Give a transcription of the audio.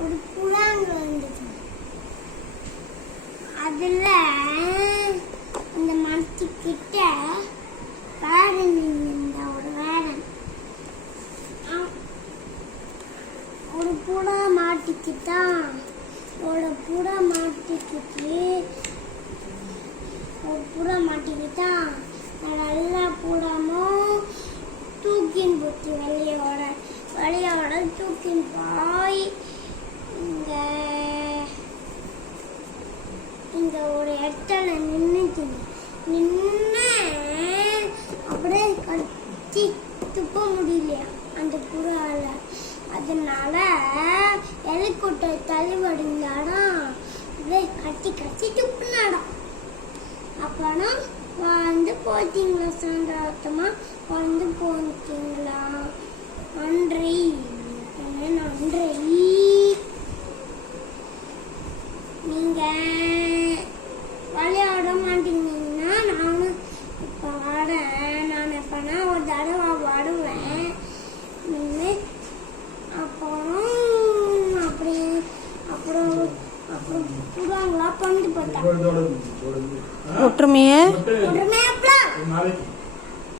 ஒரு புலாங்க வந்துச்சு. அதுல அந்த மரத்துக்கிட்ட வேடன் நின்ற ஒரு வேடன் ஒரு புடா மாட்டிக்கிட்டான். ஒரு புடா மாட்டிக்கிட்டான். எல்லா புடாமும் தூக்கின் போச்சு. வெளியோட தூக்கின் போய் இங்க ஒரு இடத்துல நின்று அப்படியே கட்டி துப்ப முடியலையா அந்த புறால. அதனால ஹெலிகாப்டர் தள்ளிவடிஞ்சாடம் அப்படியே கட்டி துப்புனாடம். அப்பனா வந்து போட்டீங்களா சந்தோஷமா வந்து போட்டீங்களா? நன்றி நன்றி. நீங்க விளையாட மாட்டீங்கன்னா நானும் இப்போ ஆடுறேன். நான் எப்பனா ஒரு தடவை ஆடுவேன். அப்புறம் புறாங்களா பந்து போட்டாங்க. ஒற்றுமையே